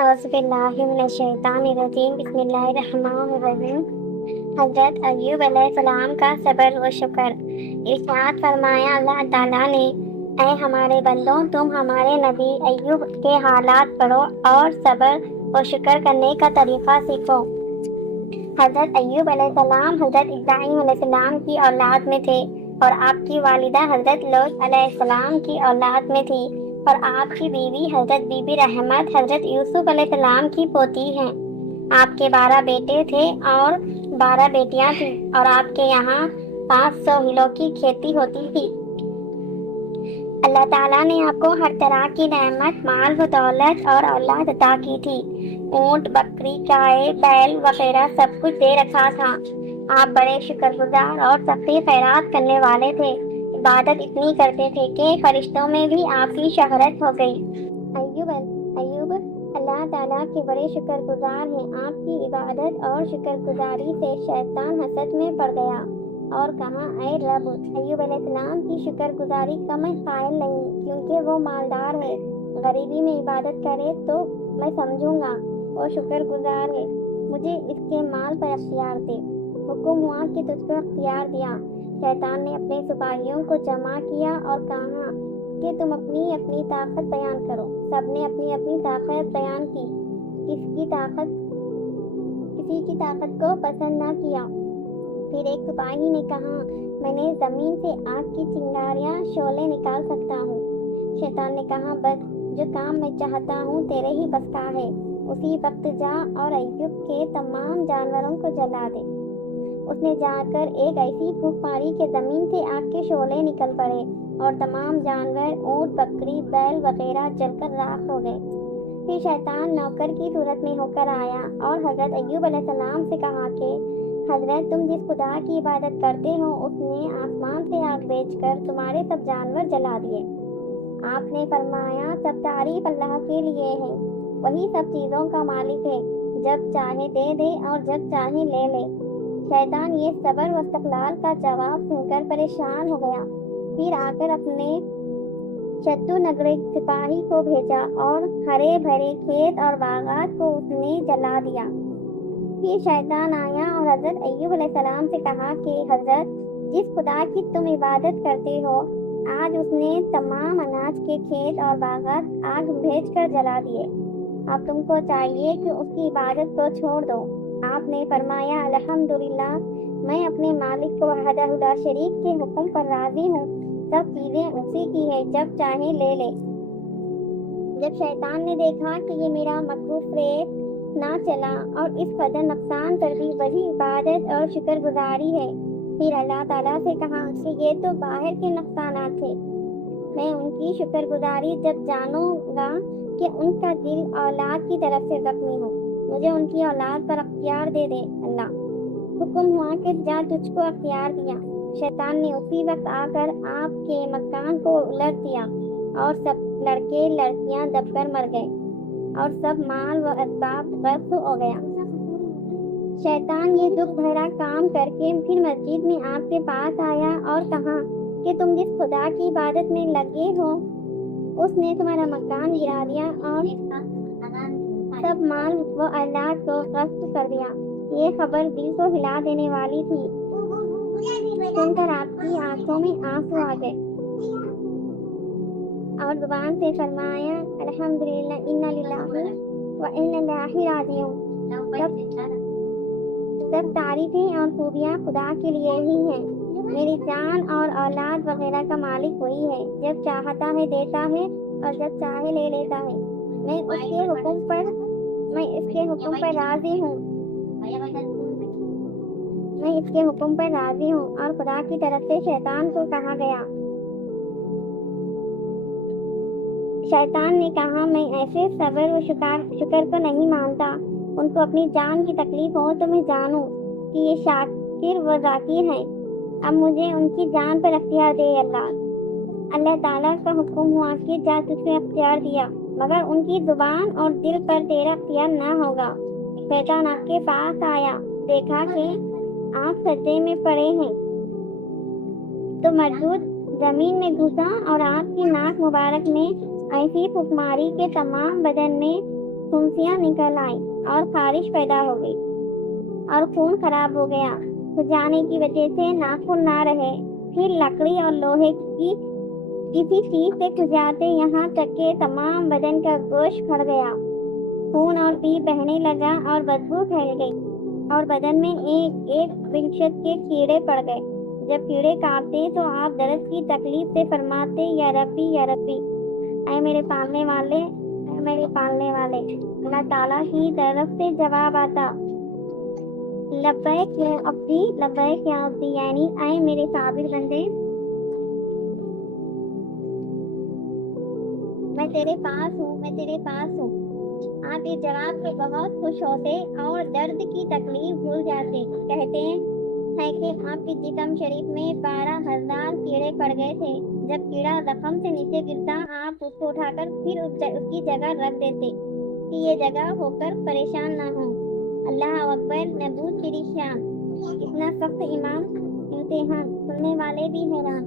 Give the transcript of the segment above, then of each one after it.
اعوذ باللہ من الشیطان الرجیم بسم اللہ الرحمن الرحیم۔ حضرت ایوب علیہ السلام کا صبر و شکر۔ ارشاد فرمایا اللہ تعالیٰ نے، اے ہمارے بندوں، تم ہمارے نبی ایوب کے حالات پڑھو اور صبر و شکر کرنے کا طریقہ سیکھو۔ حضرت ایوب علیہ السلام حضرت ابراہیم علیہ السلام کی اولاد میں تھے اور آپ کی والدہ حضرت لوط علیہ السلام کی اولاد میں تھی، اور آپ کی بیوی حضرت بی بی رحمت حضرت یوسف علیہ السلام کی پوتی ہیں۔ آپ کے 12 بیٹے تھے اور 12 بیٹیاں تھیں، اور آپ کے یہاں 500 ہلوں کی کھیتی ہوتی تھی۔ اللہ تعالیٰ نے آپ کو ہر طرح کی نعمت، مال و دولت اور اولاد عطا کی تھی۔ اونٹ، بکری، گائے، بیل وغیرہ سب کچھ دے رکھا تھا۔ آپ بڑے شکر گزار اور سخی خیرات کرنے والے تھے۔ عبادت اتنی کرتے تھے کہ فرشتوں میں بھی آپ کی شہرت ہو گئی۔ ایوب اللہ تعالیٰ کے بڑے شکر گزار ہیں۔ آپ کی عبادت اور شکر گزاری سے شیطان حسد میں پڑ گیا اور کہا، اے رب، ایوب علیہ السلام کی شکر گزاری کا میں قائل نہیں، کیونکہ وہ مالدار ہے۔ غریبی میں عبادت کرے تو میں سمجھوں گا وہ شکر گزار ہے۔ مجھے اس کے مال پر اختیار دے۔ حکم ہوا کہ تجھ کو اختیار دیا۔ شیطان نے اپنے سپاہیوں کو جمع کیا اور کہا کہ تم اپنی اپنی طاقت بیان کرو۔ سب نے اپنی اپنی طاقت بیان کی۔ کسی کی طاقت کو پسند نہ کیا۔ پھر ایک سپاہی نے کہا، میں نے زمین سے آگ کی چنگاریاں شعلے نکال سکتا ہوں۔ شیطان نے کہا، بس جو کام میں چاہتا ہوں تیرے ہی بس کا ہے۔ اسی وقت جا اور ایوب کے تمام جانوروں کو جلا دے۔ اس نے جا کر ایک ایسی پھونک ماری کہ زمین سے آگ کے شعلے نکل پڑے اور تمام جانور، اونٹ، بکری، بیل وغیرہ جل کر راکھ ہو گئے۔ پھر شیطان نوکر کی صورت میں ہو کر آیا اور حضرت ایوب علیہ السلام سے کہا کہ حضرت، تم جس خدا کی عبادت کرتے ہو اس نے آسمان سے آگ بھیج کر تمہارے سب جانور جلا دیے۔ آپ نے فرمایا، سب تعریف اللہ کے لیے ہے، وہی سب چیزوں کا مالک ہے، جب چاہے دے دے اور جب چاہے لے لے۔ شیطان یہ صبر و استقلال کا جواب سن کر پریشان ہو گیا۔ پھر آ کر اپنے شتو نگر سپاہی کو بھیجا اور ہرے بھرے کھیت اور باغات کو اس نے جلا دیا۔ پھر شیطان آیا اور حضرت ایوب علیہ السلام سے کہا کہ حضرت، جس خدا کی تم عبادت کرتے ہو، آج اس نے تمام اناج کے کھیت اور باغات آگ بھیج کر جلا دیے۔ اب تم کو چاہیے کہ اس کی عبادت کو چھوڑ دو۔ آپ نے فرمایا، الحمدللہ، میں اپنے مالک کو وحدہ لا شریک کے حکم پر راضی ہوں۔ سب چیزیں اسی کی ہے، جب چاہے لے لے۔ جب شیطان نے دیکھا کہ یہ میرا مکروہ فریب نہ چلا اور اس قدر نقصان پر بھی وہی عبادت اور شکر گزاری ہے، پھر اللہ تعالیٰ سے کہا کہ یہ تو باہر کے نقصانات تھے، میں ان کی شکر گزاری جب جانوں گا کہ ان کا دل اولاد کی طرف سے زخمی ہو، مجھے ان کی اولاد پر اختیار دے دے اللہ۔ حکم ہوا کہ جا، تجھ کو اختیار دیا۔ شیطان نے اسی وقت آ کر آپ کے مکان کو الٹ دیا اور سب لڑکے لڑکیاں دب کر مر گئے اور سب مال و اسباب غرق ہو گیا۔ شیطان یہ دکھ بھرا کام کر کے پھر مسجد میں آپ کے پاس آیا اور کہا کہ تم جس خدا کی عبادت میں لگے ہو اس نے تمہارا مکان گرا دیا اور سب مال و اولاد کو غصب کر دیا۔ یہ خبر دل کو ہلا دینے والی تھی۔ سن کر آپ کی آنکھوں میں آنسو آ گئے اور زبان سے فرمایا، الحمدللہ، انا للہ و انا الیہ راجعون۔ سب تعریفیں اور خوبیاں خدا کے لیے ہی ہیں۔ میری جان اور اولاد وغیرہ کا مالک وہی ہے، جب چاہتا ہے دیتا ہے اور جب چاہے لے لیتا ہے۔ میں اس کے حکم پر راضی ہوں۔ اور خدا کی طرف سے شیطان کو کہا گیا۔ شیطان نے کہا، میں ایسے صبر و شکر کو نہیں مانتا۔ ان کو اپنی جان کی تکلیف ہو تو میں جانوں کہ یہ شاکر و ذاکر ہیں۔ اب مجھے ان کی جان پر اختیار دے اللہ تعالیٰ کا حکم ہوا کہ جا، تجھ کو اختیار دیا، مگر ان کی زبان اور دل پر تیرا اختیار نہ ہوگا۔ شیطان آپ کے پاس آیا، دیکھا کہ آپ سجدے میں پڑے ہیں تو مردود زمین میں گھسا اور آپ کی ناک مبارک میں ایسی پھونک ماری کہ تمام بدن میں फुंसियाँ निकल आई और खारिश पैदा हो गई और खून खराब हो गया। सुजाने की वजह से नाखून ना रहे। फिर लकड़ी और लोहे की किसी चीज से खुजाते यहाँ तक के तमाम बदन का गोश्त खड़ गया। खून और पी बहने लगा और बदबू फैल गई और बदन में एक एक विंशत के कीड़े पड़ गए। जब कीड़े काटते तो आप दर्द की तकलीफ से फरमाते, या रब्बी ऐ मेरे पालने वाले, ऐ मेरे पालने वाले। अल्लाह ताला की तरफ से जवाब आता, लब्बैक या अब्दी, यानी ऐ मेरे साबिर बंदे, मैं तेरे पास हूँ। आप इस जवाब से बहुत खुश होते और दर्द की तकलीफ भूल जाते। कहते हैं कि आपके जिस्म शरीफ में 12,000 कीड़े पड़ गए थे। जब कीड़ा जख्म से नीचे गिरता, आप उसको उठाकर फिर उसकी जगह रख देते कि ये जगह होकर परेशान ना हो। अल्लाह अकबर, नबूद तेरी शान। इतना सख्त इम्तिहान, सुनने वाले भी हैरान।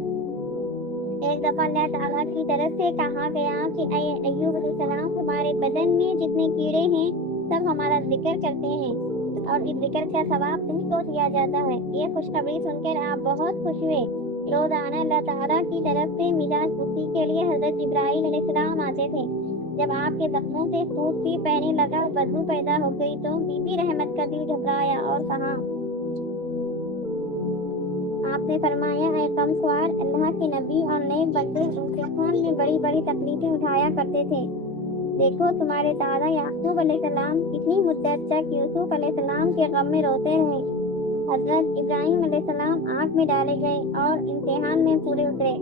एक दफा अल्लाह ताला की तरफ से कहा गया कि अय्यूब अलैहिस्सलाम, तुम्हारे बदन में जितने कीड़े हैं सब हमारा जिक्र करते हैं और इस जिक्र का सवाब तुमको दिया जाता है। ये खुशखबरी सुनकर आप बहुत खुश हुए। रोजाना अल्लाह ताला की तरफ से मिजाज पुख्ती के लिए हजरत जिब्राइल अलैहिस्सलाम आते थे। जब आपके जख्मों से खून भी बहने लगा, बदबू पैदा हो गई, तो बीबी रहमत का दिल घबराया और कहा, आपने फरमाया, है कमख्वार अल्लाह के नबी और नेक बंदे इम्तिहान में बड़ी बड़ी तकलीफें उठाया करते थे। देखो तुम्हारे दादा याकूब अलैहिस्सलाम कितनी मुद्दत तक यूसुफ अलैहिस्सलाम के गम में रोते रहे। हजरत इब्राहिम अलैहिस्सलाम आग में डाले गए और इम्तिहान में पूरे उतरे।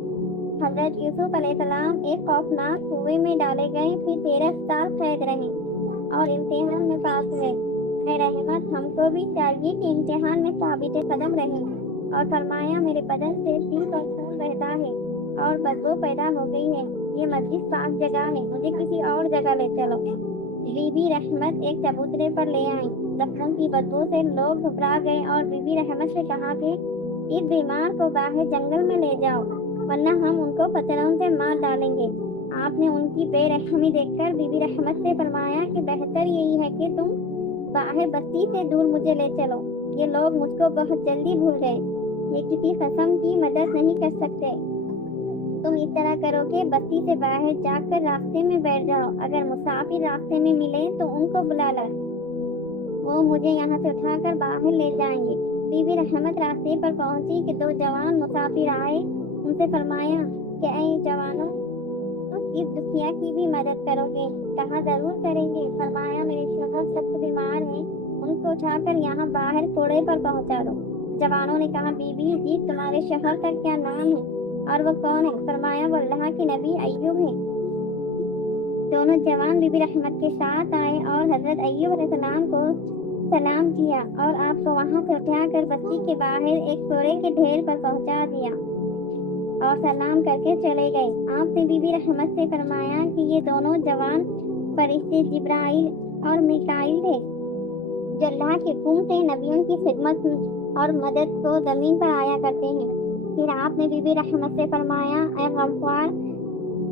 हजरत यूसुफ अलैहिस्सलाम एक खौफनाक कुएं में डाले गए, फिर 13 साल कैद रहे और इम्तिहान में पास हुए। है रहमत, हमको भी चाहिए कि इम्तिहान में साबित कदम रहे। और फरमाया, मेरे बदन से दिल पर खून बहता है और बदबू पैदा हो गई है। ये मस्जिद पाक जगह है, मुझे किसी और जगह ले चलो। बीबी रहमत एक चबूतरे पर ले आई। जख्मों की बदबू से लोग घबरा गए और बीबी रहमत से कहा कि इस बीमार को बाहर जंगल में ले जाओ, वरना हम उनको पत्थरों से मार डालेंगे। आपने उनकी बेरहमी देखकर बीबी रहमत से फरमाया कि बेहतर यही है कि तुम बाहर बस्ती से दूर मुझे ले चलो। ये लोग मुझको बहुत जल्दी भूल गए, ये किसी कसम की मदद नहीं कर सकते। तुम इस तरह करो कि बस्ती से बाहर जाकर रास्ते में बैठ जाओ। अगर मुसाफिर रास्ते में मिले तो उनको बुला लो, वो मुझे यहाँ से उठाकर बाहर ले जाएंगे। बीबी रहमत रास्ते पर पहुंची कि 2 जवान मुसाफिर आए। उनसे फरमाया कि ऐ जवानों, इस दुखिया की भी मदद करोगे? कहा, जरूर करेंगे। फरमाया, मेरे शोहर सख्त बीमार हैं, उनको उठाकर यहाँ बाहर कोड़े पर पहुँचा दो। जवानों ने कहा, बीबी जी, तुम्हारे शोहर का क्या नाम है और वो कौन है? फरमाया, वो अल्लाह के नबी अय्यूब है। दोनों जवान बीबी रहमत के साथ आए और हजरत अय्यूब अलैहिस्सलाम को सलाम किया और आपको वहाँ से उठाकर बस्ती के बाहर एक कोड़े के ढेर पर पहुँचा दिया और सलाम करके चले गए। आपने बीबी रहमत से फरमाया कि ये दोनों जवान फरिश्ते जिब्राइल और मिकाइल थे, जो अल्लाह के हुक्म से नबियों की खिदमत और मदद को जमीन पर आया करते हैं। फिर आपने बीबी रहमत से फरमाया, ऐ गमख्वार,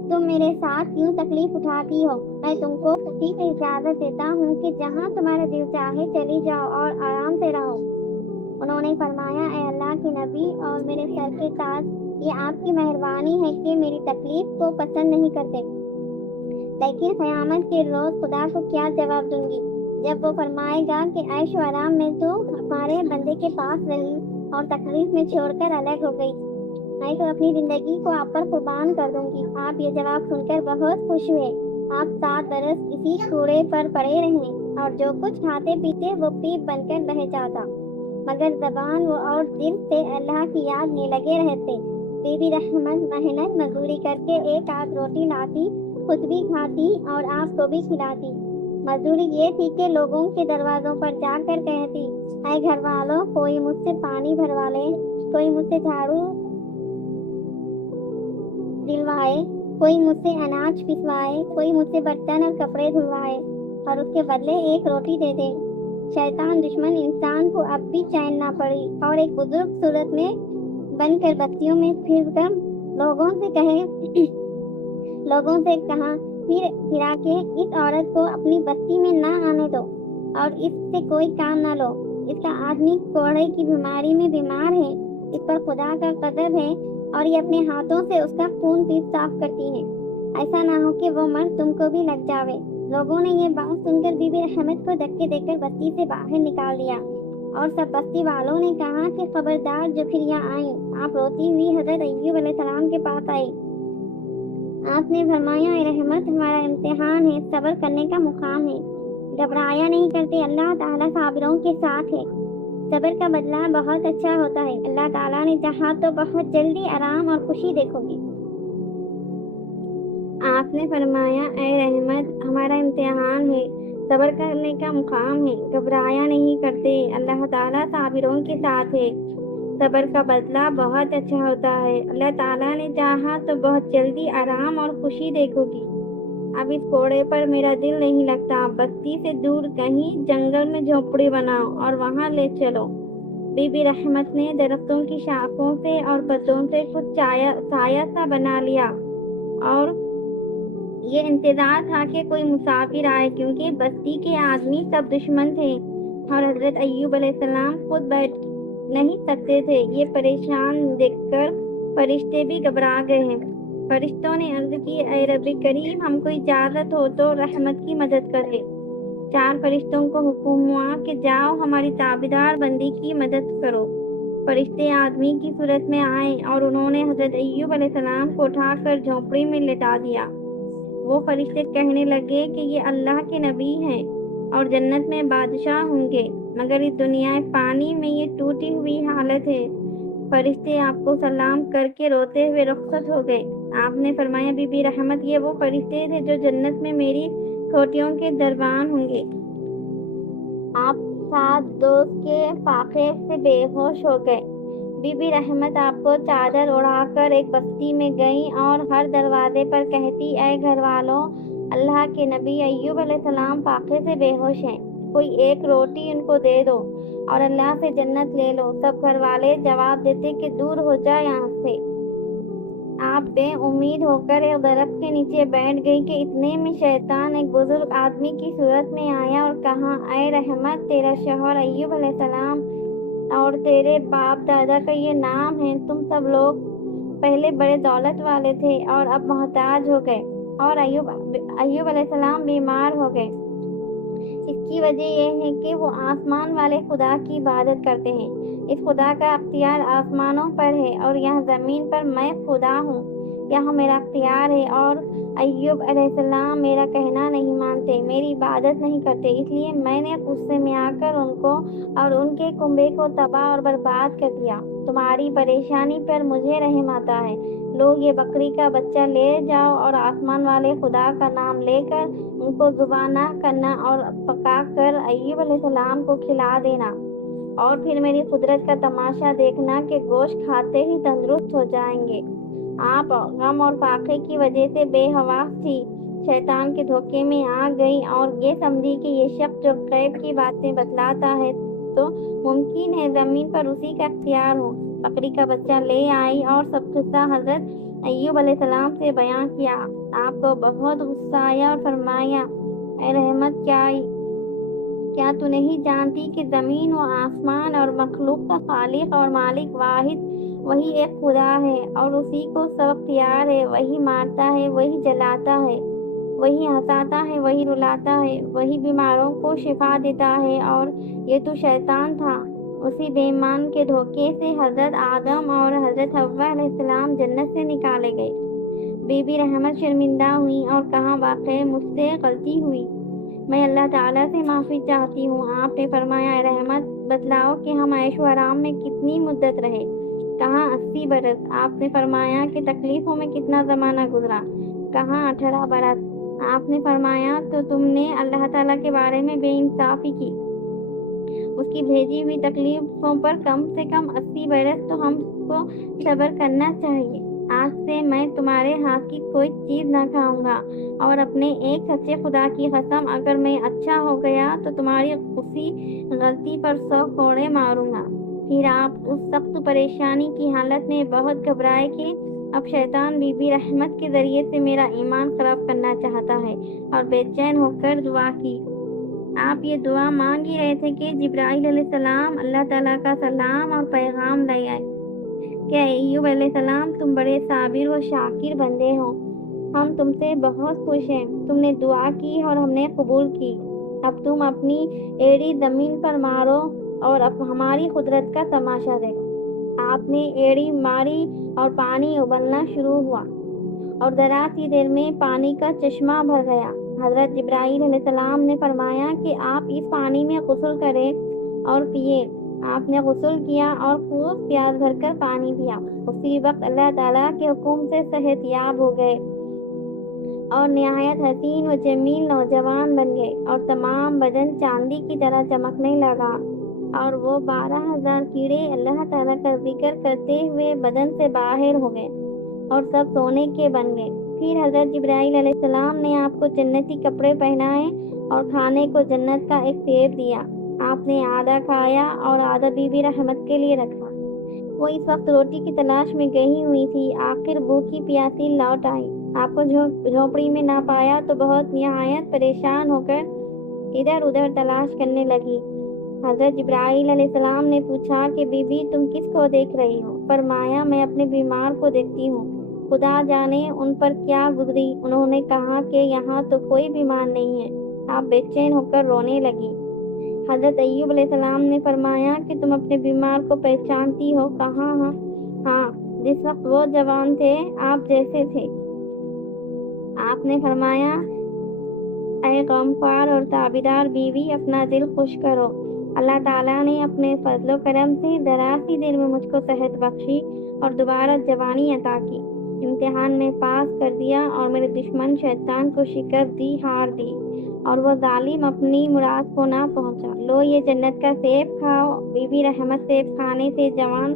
तुम मेरे साथ क्यों तकलीफ उठाती हो? मैं तुमको खुशी से इजाज़त देता हूँ कि जहाँ तुम्हारा दिल चाहे चली जाओ और आराम से रहो। उन्होंने फरमाया, ऐ अल्लाह के नबी और मेरे सर के ताज, ये आपकी मेहरबानी है कि मेरी तकलीफ को पसंद नहीं करते, लेकिन क़यामत के रोज़ खुदा को क्या जवाब दूंगी जब वो फरमाएगा कि ऐश व आराम में तो हमारे बंदे के पास रही और तकलीफ में छोड़कर अलग हो गई। मैं तो अपनी ज़िंदगी को आप पर कुर्बान कर दूंगी। आप ये जवाब सुनकर बहुत खुश हुए। आप 7 बरस इसी कूड़े पर पड़े रहे और जो कुछ खाते पीते वो पीप बनकर बह जाता, मगर ज़बान वो और दिल से अल्लाह की याद में लगे रहते। बीबी रहमत मेहनत मजदूरी करके एक आध रोटी लाती, खुद भी खाती और आपको भी खिलाती। मजदूरी ये थी कि लोगों के दरवाजों पर जाकर कहती, ऐ घर वालों, कोई मुझसे पानी भरवा ले, कोई मुझसे झाड़ू दिलवाए, कोई मुझसे अनाज पिसवाए, कोई मुझसे बर्तन और कपड़े धुलवाए और उसके बदले एक रोटी दे दे। शैतान दुश्मन इंसान को अब भी चैन ना पड़ी और एक बुजुर्ग सूरत में बनकर बत्तियों में फिरकर लोगों से कहा फिरा के इस औरत को अपनी बस्ती में ना आने दो और इससे कोई काम ना लो। इसका आदमी कोड़े की बीमारी में बीमार है, इस पर खुदा का गज़ब है और ये अपने हाथों से उसका खून पीप साफ करती है। ऐसा ना हो कि वो मर्द तुमको भी लग जावे। लोगों ने ये बात सुनकर बीबी रहमत को धक्के देकर बस्ती से बाहर निकाल दिया और सब बस्ती वालों ने कहा कि खबरदार जो फिर यहाँ आई। आप रोती हुई हजरत अय्यूब अलैहिस्सलाम के पास आई। आपने फरमाया, ए रहमत, हमारा इम्तिहान है, सब्र करने का मुकाम है, घबराया नहीं करते, अल्लाह ताला साबिरों के साथ है। सब्र का बदला बहुत अच्छा होता है, अल्लाह ताला ने चाहा तो बहुत जल्दी आराम और खुशी देखोगे। आपने फरमाया, ए रहमत, हमारा इम्तिहान है, सब्र करने का मुकाम है, घबराया नहीं करते, अल्लाह ताला साबिरों के साथ है। सब्र का बदला बहुत अच्छा होता है, अल्लाह ताला ने चाहा तो बहुत जल्दी आराम और खुशी देखोगी। अब इस कोड़े पर मेरा दिल नहीं लगता, बस्ती से दूर कहीं जंगल में झोपड़ी बनाओ और वहाँ ले चलो। बीबी रहमत ने दरख्तों की शाखों से और पत्तों से कुछ साया सा बना लिया और ये इंतजार था कि कोई मुसाफिर आए, क्योंकि बस्ती के आदमी सब दुश्मन थे और हजरत अय्यूब अलैहिस्सलाम खुद बैठ नहीं सकते थे। ये परेशान देखकर फरिश्ते भी घबरा गए हैं। फरिश्तों ने अर्ज की, ऐ रब्बी करीम, हमको इजाज़त हो तो रहमत की मदद कर दे। 4 फरिश्तों को हुक्म हुआ कि जाओ हमारी ताबेदार बंदी की मदद करो। फरिश्ते आदमी की सूरत में आए और उन्होंने हजरत अय्यूब अलैहिस्सलाम को उठाकर झोंपड़ी में लिटा दिया। वो फरिश्ते कहने लगे कि ये अल्लाह के नबी हैं और जन्नत में बादशाह होंगे, मगर इस दुनिया पानी में ये टूटी हुई हालत है। फरिश्ते आपको सलाम करके रोते हुए रुखसत हो गए। आपने फरमाया, बीबी रहमत, ये वो फरिश्ते थे जो जन्नत में मेरी खोटियों के दरबान होंगे। आप साथ दोस्त के फाके से बेहोश हो गए। बीबी रहमत आपको चादर उड़ाकर एक बस्ती में गई और हर दरवाजे पर कहती, ऐ घर वालों, अल्लाह के नबी अय्यूब अलैहिस्सलाम फाके से बेहोश हैं, कोई एक रोटी उनको दे दो और अल्लाह से जन्नत ले लो। सब घर वाले जवाब देते कि दूर हो जाए यहाँ से। आप बेउम्मीद होकर एक दरख्त के नीचे बैठ गई कि इतने में शैतान एक बुजुर्ग आदमी की सूरत में आया और कहा, ऐ रहमत, तेरा शौहर अय्यूब अलैहिस्सलाम और तेरे बाप दादा का ये नाम है। तुम सब लोग पहले बड़े दौलत वाले थे और अब मोहताज हो गए और अय्यूब अलैहिस्सलाम बीमार हो गए। इसकी वजह यह है कि वो आसमान वाले खुदा की इबादत करते हैं। इस खुदा का अख्तियार आसमानों पर है और यहाँ ज़मीन पर मैं खुदा हूँ, यहाँ मेरा अख्तियार है। और अय्यूब अलैहिस्सलाम मेरा कहना नहीं मानते, मेरी इबादत नहीं करते, इसलिए मैंने गुस्से में आकर उनको और उनके कुंबे को तबाह और बर्बाद कर दिया। तुम्हारी परेशानी पर मुझे रहम आता है। लो, ये बकरी का बच्चा ले जाओ और आसमान वाले खुदा का नाम लेकर उनको ज़ुबाना करना और पका कर अय्यूब अलैहिस्सलाम को खिला देना और फिर मेरी कुदरत का तमाशा देखना कि गोश्त खाते ही तंदुरुस्त हो जाएंगे। आप गम और फाके की वजह से बेहवास थी, शैतान के धोखे में आ गई और ये समझी कि ये शख्स जो गैब की बातें बतलाता है तो मुमकिन है ज़मीन पर उसी का अख्तियार हो। बकरी का बच्चा ले आई और सब किस्सा हजरत अय्यूब अलैहिस्सलाम से बयां किया। आपको बहुत गुस्सा आया और फरमाया, ऐ रहमत, क्या तू नहीं जानती कि ज़मीन व आसमान और मखलूक का खालिक और मालिक वाहिद वही एक खुदा है और उसी को सब अख्तियार है। वही मारता है, वही जलाता है, वही हंसाता है, वही रुलाता है, वही बीमारों को शिफा देता है। और ये तो शैतान था, उसी बेईमान के धोखे से हजरत आदम और हजरत हव्वा अलैहिस्सलाम जन्नत से निकाले गए। बीबी रहमत शर्मिंदा हुई और कहा, वाकई मुझसे गलती हुई, मैं अल्लाह ताला से माफ़ी चाहती हूँ। आपने फरमाया, रहमत, बतलाओ कि हम ऐशो आराम में कितनी मुद्दत रहे। कहा 80 बरस। आपने फरमाया कि तकलीफ़ों में कितना ज़माना गुजरा। कहा 18 बरस। आपने फरमाया, तो तुमने अल्लाह ताला के बारे में बेइंसाफ़ी की, उसकी भेजी हुई तकलीफ़ों पर कम से कम 80 बरस तो हमको सब्र करना चाहिए। आज से मैं तुम्हारे हाथ की कोई चीज़ न खाऊंगा और अपने एक सच्चे खुदा की कसम, अगर मैं अच्छा हो गया तो तुम्हारी उसी गलती पर 100 कोड़े मारूंगा। फिर आप उस सख्त परेशानी की हालत में बहुत घबराए कि اب شیطان بی بی رحمت کے ذریعے سے میرا ایمان خراب کرنا چاہتا ہے، اور بے چین ہو کر دعا کی۔ آپ یہ دعا مانگ ہی رہے تھے کہ جبرائیل علیہ السلام اللہ تعالیٰ کا سلام اور پیغام لے آئے کہ ایوب علیہ السلام تم بڑے صابر و شاکر بندے ہو، ہم تم سے بہت خوش ہیں، تم نے دعا کی اور ہم نے قبول کی، اب تم اپنی ایڑی زمین پر مارو اور اب ہماری قدرت کا تماشا دیکھو۔ آپ نے ایڑی ماری اور پانی ابلنا شروع ہوا اور ذرا سی دیر میں پانی کا چشمہ بھر گیا۔ حضرت جبرائیل علیہ السلام نے فرمایا کہ آپ اس پانی میں غسل کریں اور پیے۔ آپ نے غسل کیا اور خوب پیاس بھر کر پانی پیا۔ اسی وقت اللہ تعالیٰ کے حکم سے صحت یاب ہو گئے اور نہایت حسین و جمیل نوجوان بن گئے، اور تمام بدن چاندی کی طرح چمکنے لگا، اور وہ 12,000 کیڑے اللہ تعالیٰ کا ذکر کرتے ہوئے بدن سے باہر ہو گئے اور سب سونے کے بن گئے۔ پھر حضرت جبرائیل علیہ السلام نے آپ کو جنتی کپڑے پہنائے اور کھانے کو جنت کا ایک سیب دیا۔ آپ نے آدھا کھایا اور آدھا بی بی رحمت کے لیے رکھا۔ وہ اس وقت روٹی کی تلاش میں گئی ہوئی تھی، آخر بھوکی پیاسی لوٹ آئی۔ آپ کو جھونپڑی میں نہ پایا تو بہت نہایت پریشان ہو کر ادھر ادھر تلاش کرنے لگی۔ حضرت جبرائیل علیہ السلام نے پوچھا کہ بی بی تم کس کو دیکھ رہی ہو؟ فرمایا میں اپنے بیمار کو دیکھتی ہوں، خدا جانے ان پر کیا گزری۔ انہوں نے کہا کہ یہاں تو کوئی بیمار نہیں ہے۔ آپ بے چین ہو کر رونے لگی۔ حضرت ایوب علیہ السلام نے فرمایا کہ تم اپنے بیمار کو پہچانتی ہو؟ کہاں؟ ہاں، جس وقت وہ جوان تھے آپ جیسے تھے۔ آپ نے فرمایا اے غمخوار اور تابیدار بیوی، اپنا دل خوش کرو، اللہ تعالیٰ نے اپنے فضل و کرم سے ذرا سی دیر میں مجھ کو صحت بخشی اور دوبارہ جوانی عطا کی، امتحان میں پاس کر دیا اور میرے دشمن شیطان کو شکست دی، ہار دی، اور وہ ظالم اپنی مراد کو نہ پہنچا۔ لو یہ جنت کا سیب کھاؤ۔ بی بی رحمت سیب کھانے سے جوان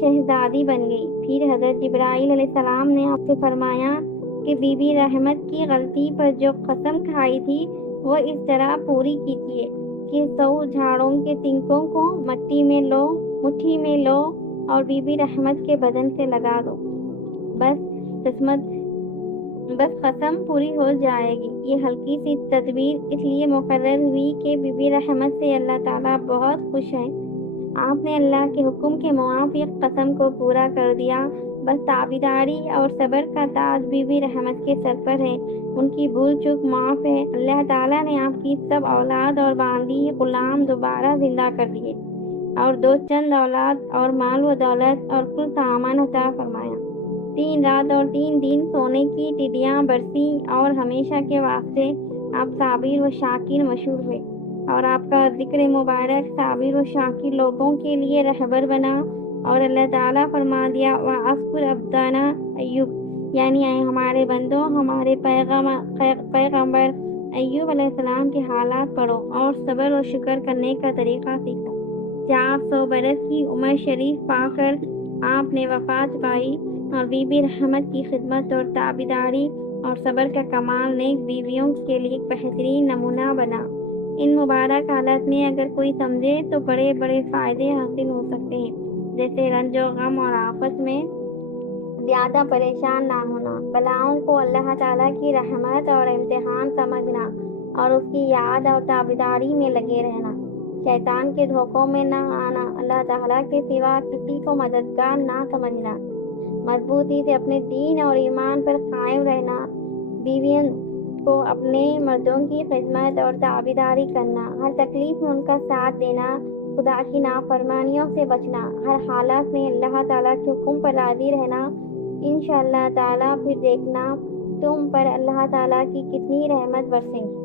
شہزادی بن گئی۔ پھر حضرت جبرائیل علیہ السلام نے آپ سے فرمایا کہ بی بی رحمت کی غلطی پر جو قسم کھائی تھی وہ اس طرح پوری کیجیے کہ 100 جھاڑوں کے تنکوں کو مٹھی میں لو اور بی بی رحمت کے بدن سے لگا دو، بس قسم پوری ہو جائے گی۔ یہ ہلکی سی تدبیر اس لیے مقرر ہوئی کہ بی بی رحمت سے اللہ تعالیٰ بہت خوش ہے۔ آپ نے اللہ کے حکم کے موافق قسم کو پورا کر دیا۔ بس تابیداری اور صبر کا تاج بی بی رحمت کے سر پر ہے، ان کی بھول چوک معاف ہے۔ اللہ تعالیٰ نے آپ کی سب اولاد اور باندی غلام دوبارہ زندہ کر دیے اور 2 چند اولاد اور مال و دولت اور کل سامان عطا فرمایا۔ 3 رات اور 3 دن سونے کی ٹڈیاں برسی اور ہمیشہ کے واسطے آپ صابر و شاکر مشہور ہوئے، اور آپ کا ذکر مبارک صابر و شاکر لوگوں کے لیے رہبر بنا، اور اللہ تعالیٰ فرما دیا وَاذْكُرْ عَبْدَنَا ایوب، یعنی ہمارے بندوں، ہمارے پیغمبر ایوب علیہ السلام کے حالات پڑھو اور صبر و شکر کرنے کا طریقہ سیکھو۔ 400 برس کی عمر شریف پا کر آپ نے وفات پائی، اور بی بی رحمت کی خدمت اور تابیداری اور صبر کا کمال نیک بیویوں کے لیے ایک بہترین نمونہ بنا۔ ان مبارک حالات میں اگر کوئی سمجھے تو بڑے بڑے فائدے حاصل ہو سکتے ہیں، جیسے رنج و غم اور آفت میں زیادہ پریشان نہ ہونا، بلاؤں کو اللہ تعالیٰ کی رحمت اور امتحان سمجھنا، اور اس کی یاد اور تابیداری میں لگے رہنا، شیطان کے دھوکوں میں نہ آنا، اللہ تعالیٰ کے سوا کسی کو مددگار نہ سمجھنا، مضبوطی سے اپنے دین اور ایمان پر قائم رہنا، بیویوں کو اپنے مردوں کی خدمت اور تابیداری کرنا، ہر تکلیف میں ان کا ساتھ دینا، خدا کی نافرمانیوں سے بچنا، ہر حالات میں اللہ تعالیٰ کے حکم پر راضی رہنا۔ انشاءاللہ تعالیٰ پھر دیکھنا تم پر اللہ تعالیٰ کی کتنی رحمت برسیں گی۔